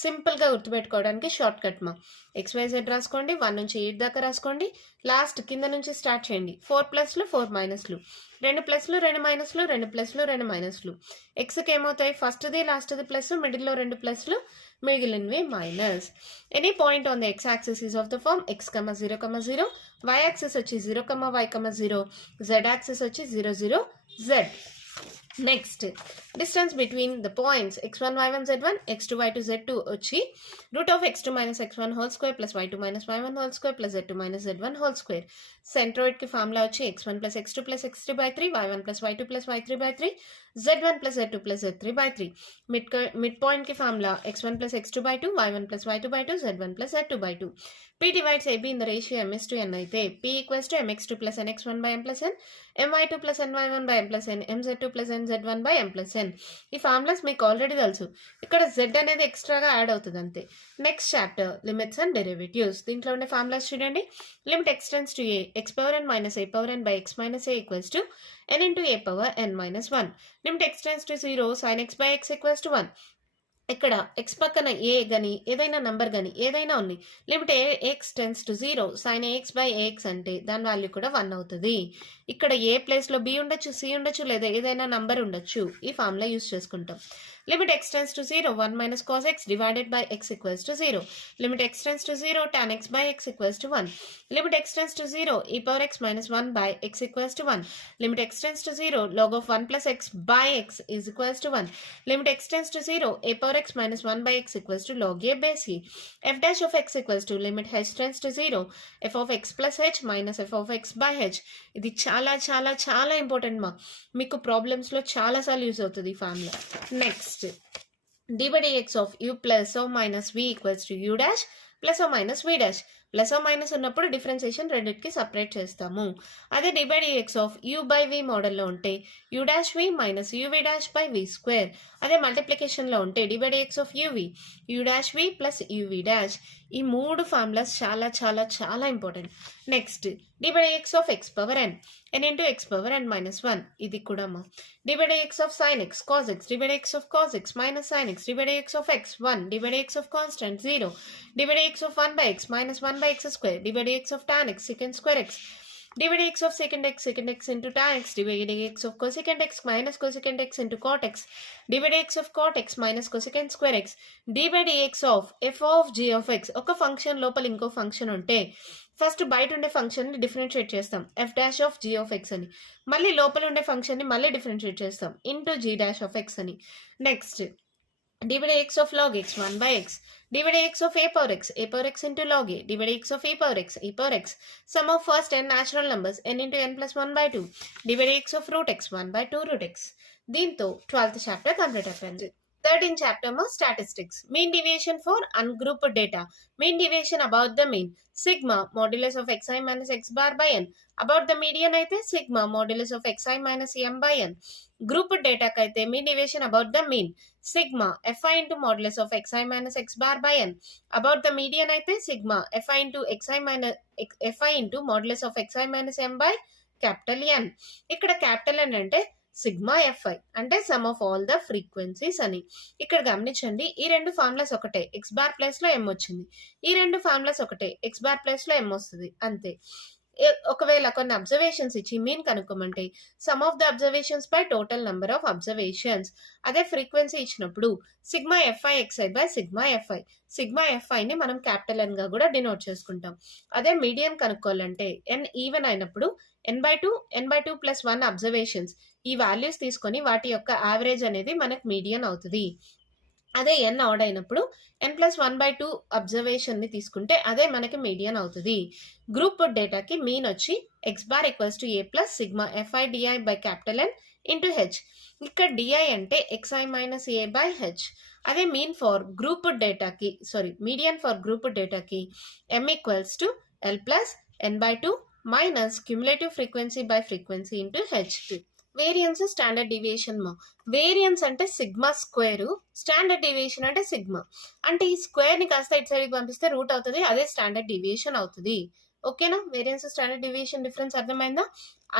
సింపుల్గా గుర్తుపెట్టుకోవడానికి షార్ట్ కట్ మా XYZ రాసుకోండి, 1 నుంచి 8 దాకా రాసుకోండి, లాస్ట్ కింద నుంచి స్టార్ట్ చేయండి. 4 ప్లస్లు 4 మైనస్లు, 2 ప్లస్లు 2 మైనస్లు, 2 ప్లస్లు 2 మైనస్లు. ఎక్స్కి ఏమవుతాయి, ఫస్ట్ది లాస్ట్ది ప్లస్, మిడిల్లో 2 ప్లస్లు, మిగిలినవి minus. Any point on the x axis is of the form x, 0, 0, y axis వచ్చి 0, y, 0, z యాక్సిస్ వచ్చి 0, 0, z. Next distance between the points x1, y1, z1, x2, y2, z2 వచ్చి √(x2 - x1) whole square plus y2 - y1 whole square plus z2 - z1 whole square. సెంట్రాయిడ్కి formula వచ్చి x1 + x2 + x3/3, y1 + y2 + y3/3, z1 + z2 + z3/3. Mid పాయింట్కి formula x1 + x2/2, y1 + y2/2, z1 + z2/2. P divides AB in the ratio m:/n అయితే P = mx2 + nx1/m + n, my2 + ny1/m + n, mz2 + nz1/m + n. ఈ formulas మీకు already తెలుసు. ఇక్కడ z అనేది ఎక్స్ట్రాగా add అవుతుంది అంతే. Next chapter limits and derivatives. దీంట్లో ఉండే ఫార్ములాస్ చూడండి. Limit x tends to a, xn - a(x - a) = n into a(n - 1). Limit x tends to 0, sin x/x = 1. ఇక్కడ x పక్కన ఏ గని ఏదైనా నంబర్ గని ఏదైనా ఉంది, limit x tends to 0, sin ax/ax అంటే దాని వాల్యూ కూడా 1 అవుతుంది. ఇక్కడ ఏ ప్లేస్లో b ఉండొచ్చు, c ఉండొచ్చు, లేదా ఏదైనా నంబర్ ఉండొచ్చు. ఈ ఫార్ములా యూస్ చేసుకుంటాం. Limit x tends to 0, 1 - cos x divided by x = 0. Limit x tends to 0, tan x/x = 1. Limit x tends to 0, e(x - 1) by x = 1. Limit x tends to 0, log of 1 + x by x = 1. Limit x tends to 0, e(x - 1) by x = log a by c. f dash of x = limit h tends to 0, f of x plus h minus f of x by h. ఇది చాలా చాలా చాలా important మా, మీకు ప్రాబ్లమ్స్లో చాలాసార్లు use అవుతుంది ఈ formula. Next d/dx of u plus or minus v equals to u dash plus or minus v dash. Plus or minus ఉన్నప్పుడు డిఫరెన్సియేషన్ రెండింటికి సపరేట్ చేస్తాము. అదే d/dx of u by v మోడల్లో ఉంటే u dash v minus uv dash by v square. అదే మల్టిప్లికేషన్లో ఉంటే d/dx of uv u dash v plus uv dash. ఈ మూడు ఫార్ములాస్ చాలా చాలా చాలా important. Next d/dx of x power n, n into x power n minus 1. ఇది కూడా మా d/dx of sin x cos x, d/dx of cos x minus sin x, d/dx of x 1, d/dx of constant 0, d/dx of 1 by x minus 1 by x square, d/dx of tan x secant square x, d/dx of secant x into tan x, d/dx of cosecant x minus cosecant x into cot x, d/dx of cot x minus cosecant square x, d/dx of f of g of x. ఒక function లోపల ఇంకో function ఉంటే first బయట ఉండే ఫంక్షన్ని differentiate చేస్తాం f dash of g of x అని, మళ్ళీ లోపల ఉండే ఫంక్షన్ని మళ్ళీ డిఫరెన్షియేట్ చేస్తాం into g dash of x అని. Next d/dx of log x 1 by x, d/dx of a power x into log a, d/dx of e power x, sum of first n natural numbers n into n plus 1 by 2, d/dx of root x 1 by 2 root x. దీంతో 12th chapter complete అయిపోయింది. 13th chapter మా statistics. Mean deviation for ungrouped data. Mean deviation about the mean sigma modulus of xi minus x bar by n. About the median అయితే sigma modulus of xi minus m by n. Grouped డేటాకి అయితే mean deviation about the mean sigma fi into modulus of xi minus x bar by n. About the median అయితే sigma fi into modulus of xi minus m by capital n. ఇక్కడ capital n అంటే sigma fi అంటే sum of all the frequencies అని. ఇక్కడ గమనించండి, ఈ రెండు formulas ఒకటే, ఎక్స్ బార్ ప్లేస్ లో m వచ్చింది. ఈ రెండు ఫార్ములాస్ ఒకటే, ఎక్స్ బార్ ప్లేస్ లో m వస్తుంది అంతే. ఒకవేళ కొన్ని అబ్జర్వేషన్స్ ఇచ్చి మీన్ కనుక్కోమంటే sum of the observations by total number of observations. అదే ఫ్రీక్వెన్సీ ఇచ్చినప్పుడు sigma fi xi by sigma fi. Sigma fiని మనం క్యాపిటల్ n గా కూడా డినోట్ చేసుకుంటాం. అదే మీడియం కనుక్కోవాలంటే n ఈవెన్ అయినప్పుడు n/2 n/2 + 1 అబ్జర్వేషన్స్, ఈ వాల్యూస్ తీసుకొని వాటి యొక్క యావరేజ్ అనేది మనకు మీడియన్ అవుతుంది. అదే n ఆడ్ అయినప్పుడు n + 1/2 అబ్జర్వేషన్ని తీసుకుంటే అదే మనకి మీడియన్ అవుతుంది. గ్రూప్ డేటాకి మీన్ వచ్చి x బార్ equals to a plus sigma fi di by capital n into h. ఇక్కడ di అంటే xi minus a by h. అదే మీన్ ఫర్ గ్రూప్ డేటాకి మీడియన్ ఫర్ గ్రూప్ డేటాకి m equals to l plus n/2 minus cumulative frequency by frequency into h. Variance standard deviation మా. Variance అంటే sigma square, standard deviation అంటే sigma. అంటే ఈ square ని కాస్త ఇటు సైడ్కి పంపిస్తే రూట్ అవుతుంది, అదే స్టాండర్డ్ డివియేషన్ అవుతుంది. ఓకేనా? వేరియన్స్ స్టాండర్డ్ డివియేషన్ డిఫరెన్స్ అర్థమైందా?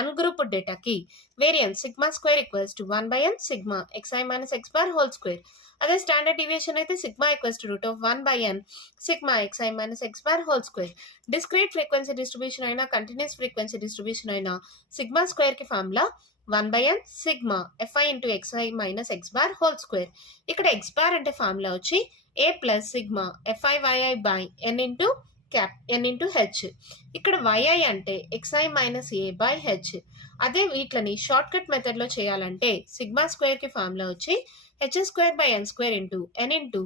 అన్గ్రూప్డ్ డేటాకి variance sigma square equals to 1/n sigma xi minus x bar whole square. అదే స్టాండర్డ్ డీవియేషన్ అయితే sigma equals to root of 1/n sigma xi minus x bar whole square. Discrete frequency distribution అయినా continuous frequency distribution అయినా sigma square కి formula 1/n sigma fi into xi minus x bar whole square. ఇక్కడ x bar అంటే formula వచ్చి a plus sigma fi by n into cap n into h. ఇక్కడ yi అంటే xi minus a by h. అదే వీటిని short cut మెథడ్లో చేయాలంటే sigma square కి ఫార్ములా వచ్చి h square by n square into n into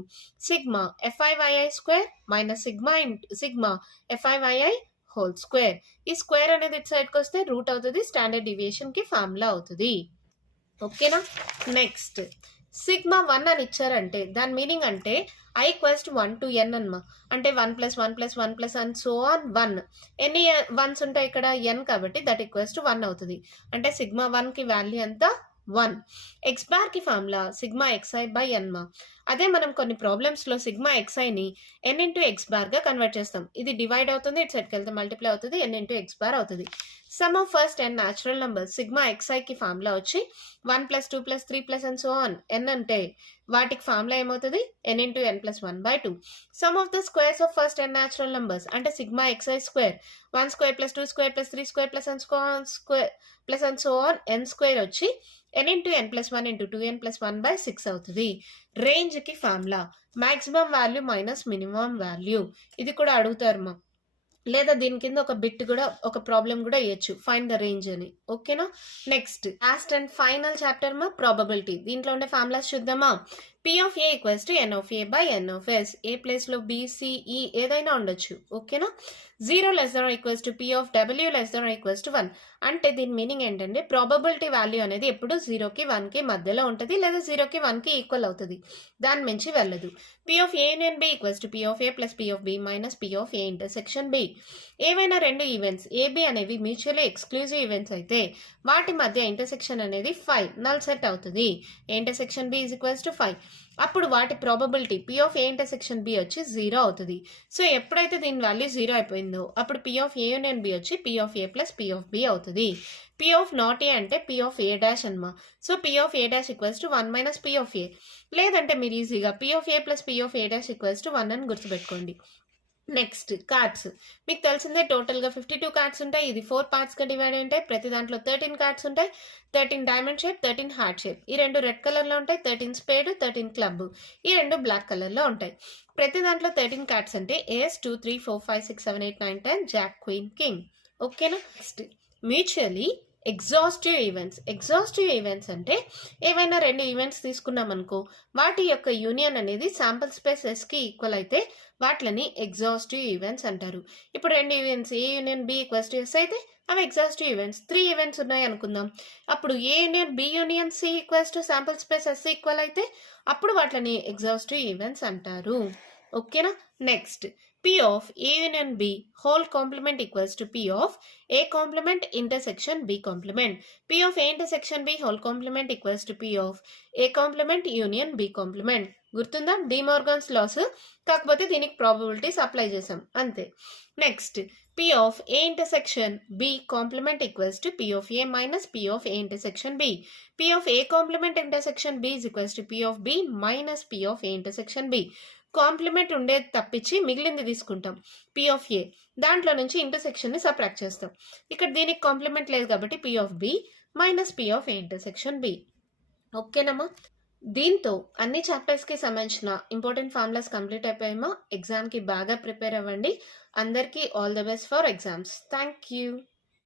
sigma fi square minus sigma fi whole square. ఈ square అనేది ఇటు సైడ్కి వస్తే రూట్ అవుతుంది, స్టాండర్డ్ డీవియేషన్ కి ఫార్ములా అవుతుంది. ఓకేనా. నెక్స్ట్ సిగ్మా 1 అని ఇచ్చారంటే దాని మీనింగ్ అంటే i equals to 1 to n అన్నమా. అంటే 1 + 1 + 1 + అండ్ సో ఆన్ 1. ఎన్ని వన్స్ ఉంటాయి ఇక్కడ n కాబట్టి దట్ ఈక్వల్స్ టు 1 అవుతుంది. అంటే సిగ్మా 1 కి వాల్యూ ఎంత 1. ఎక్స్ బార్ కి formula sigma xi by n మా. అదే మనం కొన్ని ప్రాబ్లమ్స్లో సిగ్మా xiని n ఇంటూ ఎక్స్ బార్గా కన్వర్ట్ చేస్తాం. ఇది డివైడ్ అవుతుంది, ఇటు సైడ్కి వెళ్తే మల్టిప్లై అవుతుంది, n ఇంటూ ఎక్స్ బార్ అవుతుంది. Some of first n natural number sigma xi కి ఫార్ములా వచ్చి 1 + 2 + 3 అండ్ సో ఆన్ n అంటే వాటికి ఫార్ములా ఏమవుతుంది n into n + 1/2. Sum of the squares of first n natural numbers అంటే sigma xi square 1 square + 2 square + 3 square and so on n square వచ్చి n into n + 1 into 2n + 1/6 అవుతుంది. రేంజ్కి formula maximum value minus minimum value. ఇది కూడా అడుగుతారు మా, లేదా దీని కింద ఒక బిట్ కూడా ఒక ప్రాబ్లం కూడా ఇవ్వచ్చు, ఫైండ్ ద రేంజ్ అని. ఓకేనా. Next last and final chapter మా ప్రాబబిలిటీ. దీంట్లో ఉండే ఫార్ములాస్ చూద్దామా. p of a equals to n of a by n of s. ఏ ప్లేస్లో b c e ఏదైనా ఉండొచ్చు. ఓకేనా. 0 <= p of w <= 1. అంటే దీని మీనింగ్ ఏంటంటే ప్రాబబిలిటీ వాల్యూ అనేది ఎప్పుడు 0కి 1కి మధ్యలో ఉంటుంది, లేదా 0కి 1కి ఈక్వల్ అవుతుంది, దాని మించి వెళ్ళదు. p of a union b equals to p of a plus p of b minus p of a intersection b. ఏవైనా రెండు ఈవెంట్స్ ab అనేవి మ్యూచువల్లీ ఎక్స్క్లూజివ్ ఈవెంట్స్ అయితే వాటి మధ్య ఇంటర్సెక్షన్ అనేది 5 నల్ సెట్ అవుతుంది. Intersection b equals to 5. అప్పుడు వాటి probability p of a intersection b వచ్చి 0 అవుతుంది. సో ఎప్పుడైతే దీని వాల్యూ 0 అయిపోయిందో అప్పుడు p of a union b వచ్చి p of a plus p of b అవుతుంది. p of not a అంటే p of a డాష్ అన్నమా. So p of a dash equals to 1 minus p of a. లేదంటే మీరు ఈజీగా p of a plus p of a dash equals to 1 అని గుర్తుపెట్టుకోండి. Next cards. మీకు తెలిసిందే టోటల్గా 52 కార్డ్స్ ఉంటాయి. ఇది 4 పార్ట్స్గా డివైడ్ ఉంటాయి. ప్రతి దాంట్లో 13 కార్డ్స్ ఉంటాయి. 13 డైమండ్ షేప్, 13 హార్ట్ షేప్. ఈ రెండు రెడ్ కలర్లో ఉంటాయి. 13 స్పేడ్, 13 క్లబ్. ఈ రెండు బ్లాక్ కలర్లో ఉంటాయి. ప్రతి దాంట్లో 13 కార్డ్స్ అంటే ఏస్ 2 3 4 5 6 7 8 9 10 జాక్ క్వీన్ కింగ్. ఓకేనా. Next mutually exhaustive events. Exhaustive events అంటే ఏవైనా రెండు ఈవెంట్స్ తీసుకున్నాం అనుకో, వాటి యొక్క యూనియన్ అనేది శాంపుల్ స్పేస్ ఎస్కి ఈక్వల్ అయితే వాటిని ఎగ్జాస్టివ్ ఈవెంట్స్ అంటారు. ఇప్పుడు రెండు events A union B equals to S అయితే అవి ఎగ్జాస్టివ్ ఈవెంట్స్. 3 ఈవెంట్స్ ఉన్నాయి అనుకుందాం. అప్పుడు A union B union C equals to sample space S equal అయితే అప్పుడు వాటిని ఎగ్జాస్టివ్ ఈవెంట్స్ అంటారు. ఓకేనా. Next p of a union b whole complement equals to p of a complement intersection b complement. p of a intersection b whole complement equals to p of a complement union b complement. గుర్తుందా డిమోర్గన్స్ loss, కాకపోతే దీనికి probabilities apply చేసాం అంతే. Next p of a intersection b complement equals to p of a minus p of a intersection b. p of a complement intersection b is equals to p of b minus p of a intersection b. Complement ఉండేది తప్పించి మిగిలింది తీసుకుంటాం p of a. దాంట్లో నుంచి ఇంటర్సెక్షన్ని subtract చేస్తాం. ఇక్కడ దీనికి complement లేదు కాబట్టి p of b minus p of a intersection b. ఓకేనమ్మా. దీంతో అన్ని చాప్టర్స్కి సంబంధించిన ఇంపార్టెంట్ ఫార్ములాస్ కంప్లీట్ అయిపోయామా. ఎగ్జామ్కి బాగా ప్రిపేర్ అవ్వండి. అందరికీ all the best for exams. Thank you.